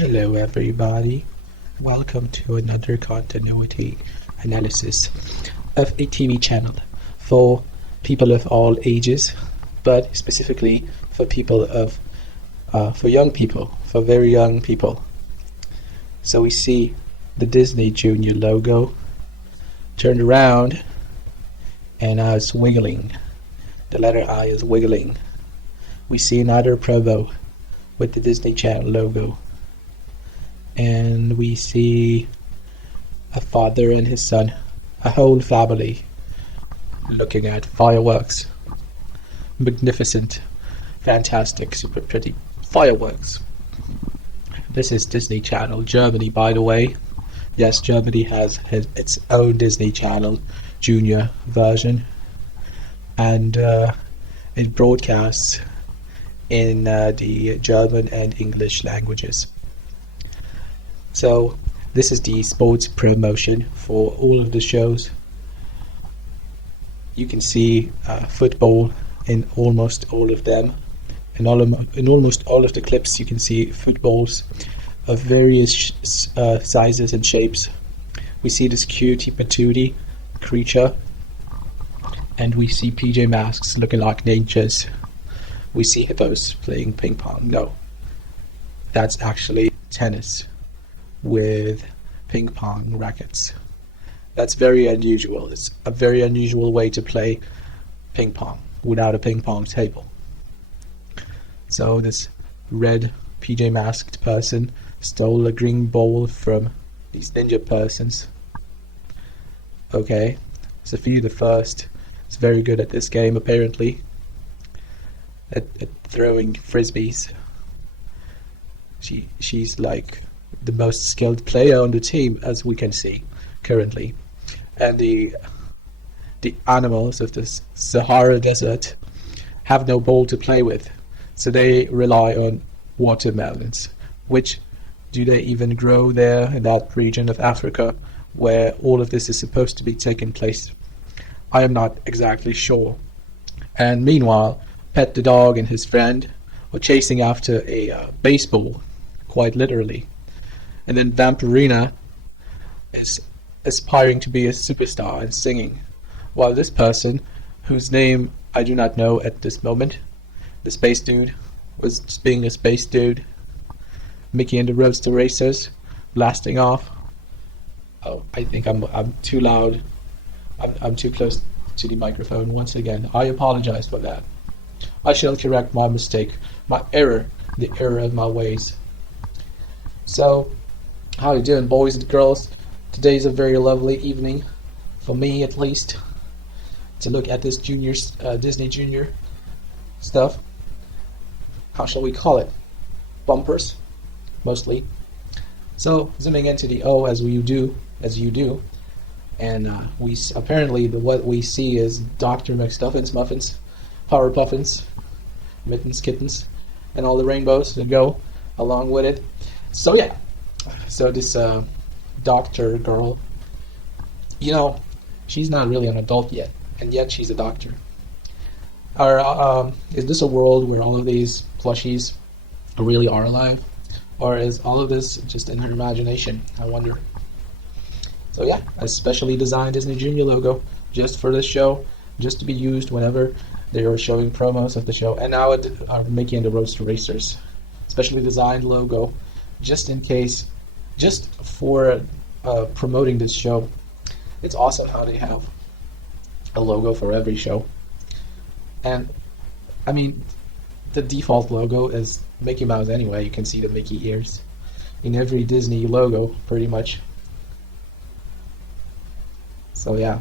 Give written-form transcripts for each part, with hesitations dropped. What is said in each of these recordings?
Hello, everybody. Welcome to another continuity analysis of a TV channel for people of all ages, but specifically for for young people, for very young people. So we see the Disney Junior logo turned around, and it's wiggling. The letter I is wiggling. We see another promo with the Disney Channel logo, and we see a father and his son, a whole family, looking at fireworks. Magnificent, fantastic, super pretty fireworks. This is Disney Channel Germany, by the way. Yes, Germany has its own Disney Channel Junior version, and it broadcasts in the German and English languages. So this is the sports promotion for all of the shows. You can see football in almost all of them. In almost all of the clips, you can see footballs of various sizes and shapes. We see this cutie patootie creature, and we see PJ Masks looking like ninjas. We see hippos playing ping pong. No, that's actually tennis with ping pong rackets. That's very unusual. It's a very unusual way to play ping pong without a ping pong table. So this red PJ masked person stole a green ball from these ninja persons. Okay, Sophie the First is very good at this game, apparently, at throwing frisbees. She's like the most skilled player on the team, as we can see currently. And the animals of the Sahara Desert have no ball to play with, so they rely on watermelons. Which do they even grow there in that region of Africa where all of this is supposed to be taking place? I am not exactly sure. And meanwhile, Pet the dog and his friend are chasing after a baseball, quite literally. And then Vampirina is aspiring to be a superstar and singing, while this person, whose name I do not know at this moment, the space dude, was just being a space dude. Mickey and the Roadster Racers blasting off. Oh, I think I'm too loud. I'm too close to the microphone once again. I apologize for that. I shall correct my mistake, my error, the error of my ways. So, how you doing, boys and girls? Today's a very lovely evening, for me at least, to look at this Disney Junior stuff. How shall we call it? Bumpers, mostly. So, zooming into the O as you do, and apparently what we see is Dr. McStuffins, Muffins, Power Puffins, Mittens, Kittens, and all the rainbows that go along with it. So yeah, so this doctor girl, she's not really an adult yet, and yet she's a doctor. Or is this a world where all of these plushies really are alive? Or is all of this just in her imagination? I wonder. So yeah, a specially designed Disney Junior logo just for this show, just to be used whenever they are showing promos of the show. And now are making the Roadster Racers. Specially designed logo, just in case, just for promoting this show. It's awesome how they have a logo for every show. And I mean, the default logo is Mickey Mouse anyway. You can see the Mickey ears in every Disney logo, pretty much. So yeah,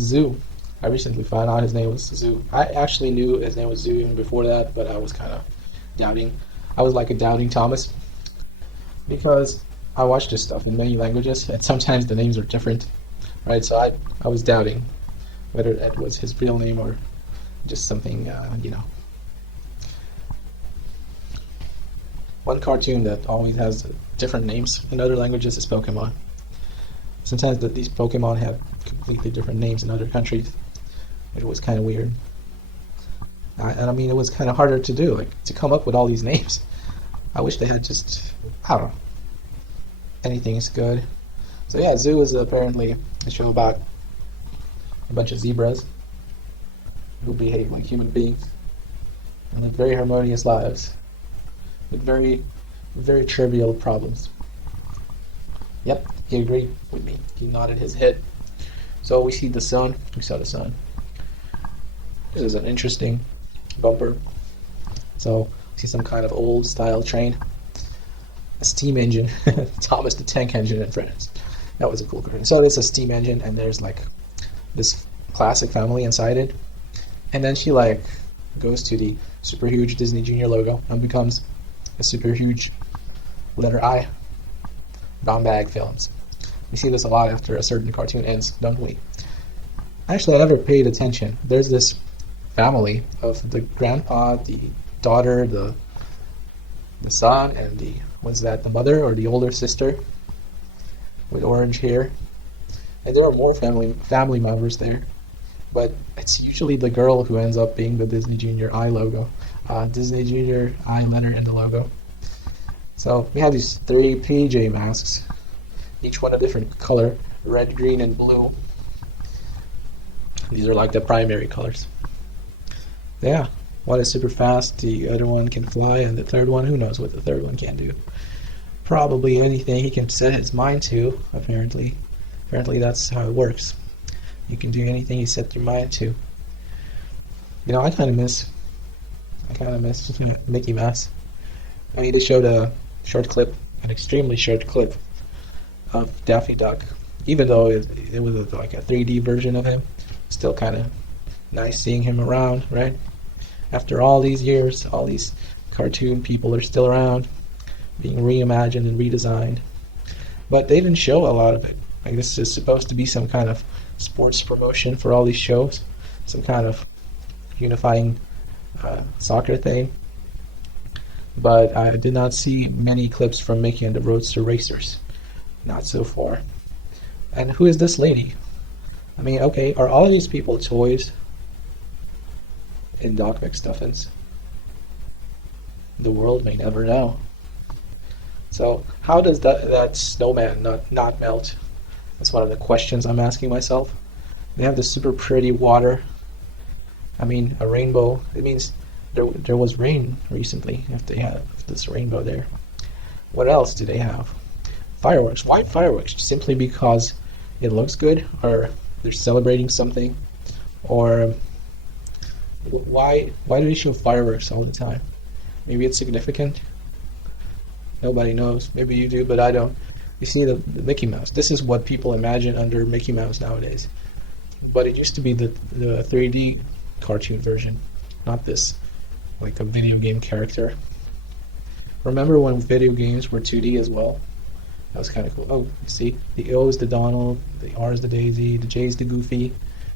Zoo. I recently found out his name was Zoo. I actually knew his name was Zoo even before that, but I was kind of doubting. I was like a doubting Thomas, because I watch this stuff in many languages, and sometimes the names are different, right? So I was doubting whether that was his real name or just something, One cartoon that always has different names in other languages is Pokemon. Sometimes these Pokemon have completely different names in other countries. It was kind of weird. And I mean, it was kind of harder to do, like, to come up with all these names. I wish they had just, I don't know, anything is good. So yeah, Zoo is apparently a show about a bunch of zebras who behave like human beings and live very harmonious lives with very trivial problems. Yep, he agreed with me. He nodded his head. So we see the sun. We saw the sun. This is an interesting bumper. So we see some kind of old style train. A steam engine. Thomas the Tank Engine in France. That was a cool cartoon. So there's a steam engine and there's like this classic family inside it. And then she like goes to the super huge Disney Junior logo and becomes a super huge letter I. Brown Bag Films. We see this a lot after a certain cartoon ends, don't we? Actually, I never paid attention. There's this family of the grandpa, the daughter, the son, and the mother or the older sister with orange hair. And there are more family members there, but it's usually the girl who ends up being the Disney Junior I logo, Disney Junior I letter in the logo. So we have these 3 PJ masks, each one a different color, red, green, and blue. These are like the primary colors. Yeah, one is super fast, the other one can fly, and the third one, who knows what the third one can do. Probably anything he can set his mind to, apparently. Apparently that's how it works. You can do anything you set your mind to. You know, I kind of miss Mickey Mouse. I mean, they showed a short clip, an extremely short clip of Daffy Duck. Even though it was like a 3D version of him, still kind of nice seeing him around, right? After all these years, all these cartoon people are still around, being reimagined and redesigned. But they didn't show a lot of it. Like, this is supposed to be some kind of sports promotion for all these shows, some kind of unifying soccer thing. But I did not see many clips from Mickey and the Roadster Racers. Not so far. And who is this lady? I mean, okay, are all of these people toys in Doc McStuffins? The world may never know. So how does that snowman not melt? That's one of the questions I'm asking myself. They have this super pretty water. I mean, a rainbow. It means there was rain recently if they have this rainbow there. What else do they have? Fireworks. Why fireworks? Simply because it looks good, or they're celebrating something, or why do they show fireworks all the time? Maybe it's significant. Nobody knows. Maybe you do, but I don't. You see the Mickey Mouse. This is what people imagine under Mickey Mouse nowadays. But it used to be the 3D cartoon version, not this, like a video game character. Remember when video games were 2D as well? That was kind of cool. Oh, you see, the O is the Donald, the R is the Daisy, the J is the Goofy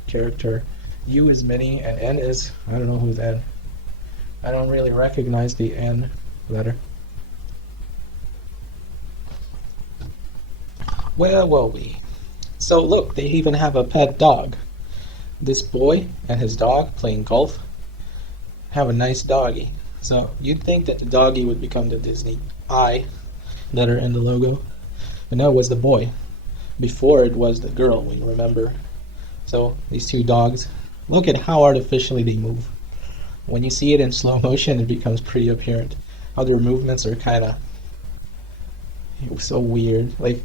character, U is Minnie, and N is, I don't know who's N. I don't really recognize the N letter. Well, so look, they even have a pet dog. This boy and his dog playing golf have a nice doggy. So you'd think that the doggy would become the Disney I letter in the logo. But no, it was the boy. Before it was the girl, we remember. So these two dogs, look at how artificially they move. When you see it in slow motion, it becomes pretty apparent. How their movements are kind of so weird. Like,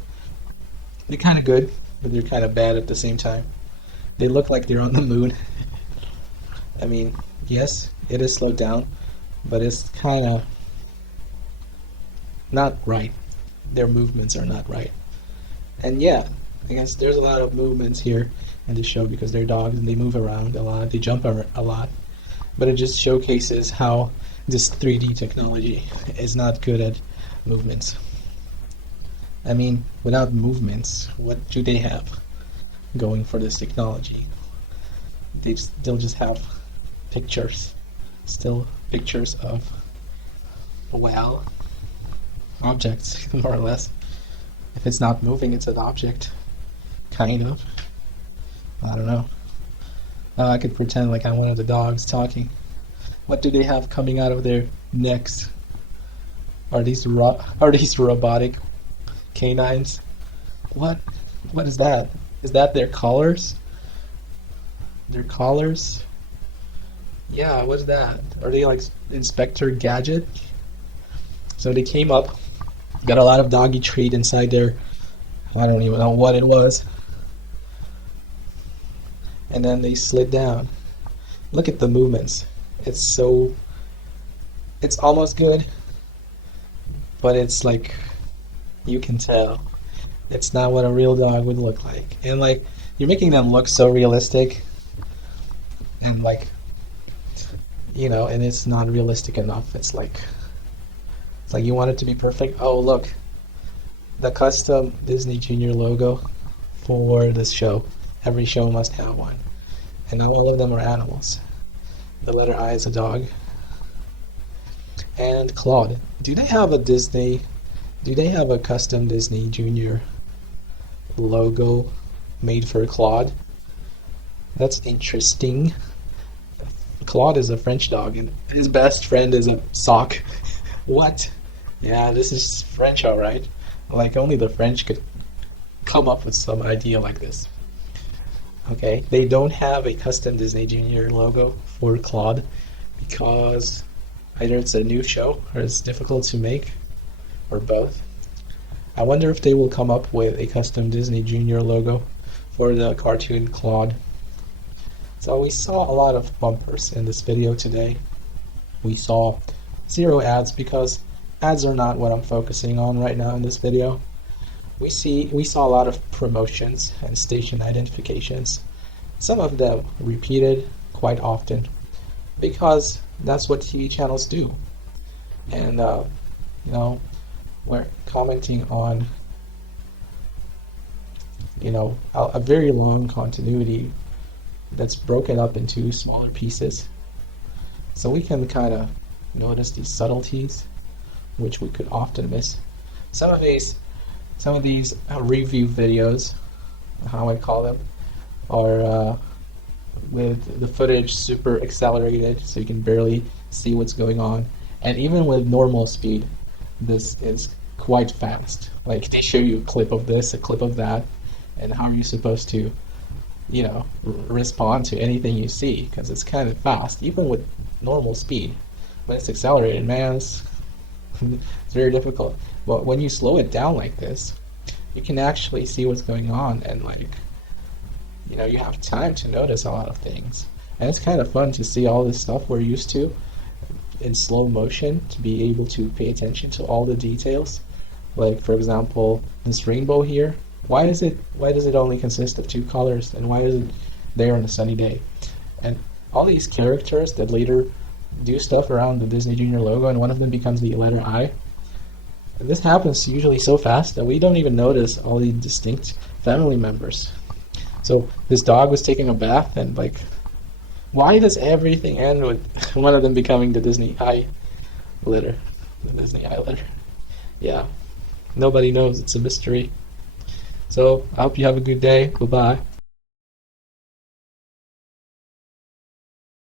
they're kind of good, but they're kind of bad at the same time. They look like they're on the moon. I mean, yes, it is slowed down, but it's kind of not right. Their movements are not right. And yeah, I guess there's a lot of movements here in the show because they're dogs and they move around a lot, they jump a lot. But it just showcases how this 3D technology is not good at movements. I mean, without movements, what do they have going for this technology? They'll just have pictures. Still pictures of, well, objects, more or less. If it's not moving, it's an object. Kind of. I don't know. I could pretend like I'm one of the dogs talking. What do they have coming out of their necks? Are these robotic canines? What what is that? Is that their collars? Their collars? Yeah, what's that? Are they like Inspector Gadget? So they came up, got a lot of doggy treat inside there. I don't even know what it was. And then they slid down. Look at the movements. It's so, it's almost good, but it's like, you can tell. It's not what a real dog would look like. And like, you're making them look so realistic and like, and it's not realistic enough. It's like you want it to be perfect. Oh, look, the custom Disney Junior logo for this show. Every show must have one. And not all of them are animals. The letter I is a dog. And Claude. Do they have a custom Disney Junior logo made for Claude? That's interesting. Claude is a French dog, and his best friend is a sock. What? Yeah, this is French, alright. Like, only the French could come up with some idea like this. Okay, they don't have a custom Disney Junior logo for Claude because either it's a new show or it's difficult to make, or both. I wonder if they will come up with a custom Disney Junior logo for the cartoon Claude. So we saw a lot of bumpers in this video today. We saw zero ads because ads are not what I'm focusing on right now in this video. We saw a lot of promotions and station identifications. Some of them repeated quite often because that's what TV channels do. And we're commenting on a very long continuity that's broken up into smaller pieces. So we can kind of notice these subtleties, which we could often miss. Some of these review videos, how I call them, are with the footage super accelerated, so you can barely see what's going on. And even with normal speed, this is quite fast. Like, they show you a clip of this, a clip of that, and how are you supposed to respond to anything you see, because it's kind of fast, even with normal speed. When it's accelerated, man, it's very difficult. But when you slow it down like this, you can actually see what's going on, and you have time to notice a lot of things. And it's kind of fun to see all this stuff we're used to in slow motion, to be able to pay attention to all the details. Like, for example, this rainbow here. Why does it only consist of two colors, and why is it there on a sunny day? And all these characters that later do stuff around the Disney Junior logo, and one of them becomes the letter I. And this happens usually so fast that we don't even notice all the distinct family members. So this dog was taking a bath, and why does everything end with one of them becoming the Disney I letter? The Disney I letter. Yeah, nobody knows. It's a mystery. So I hope you have a good day. Goodbye.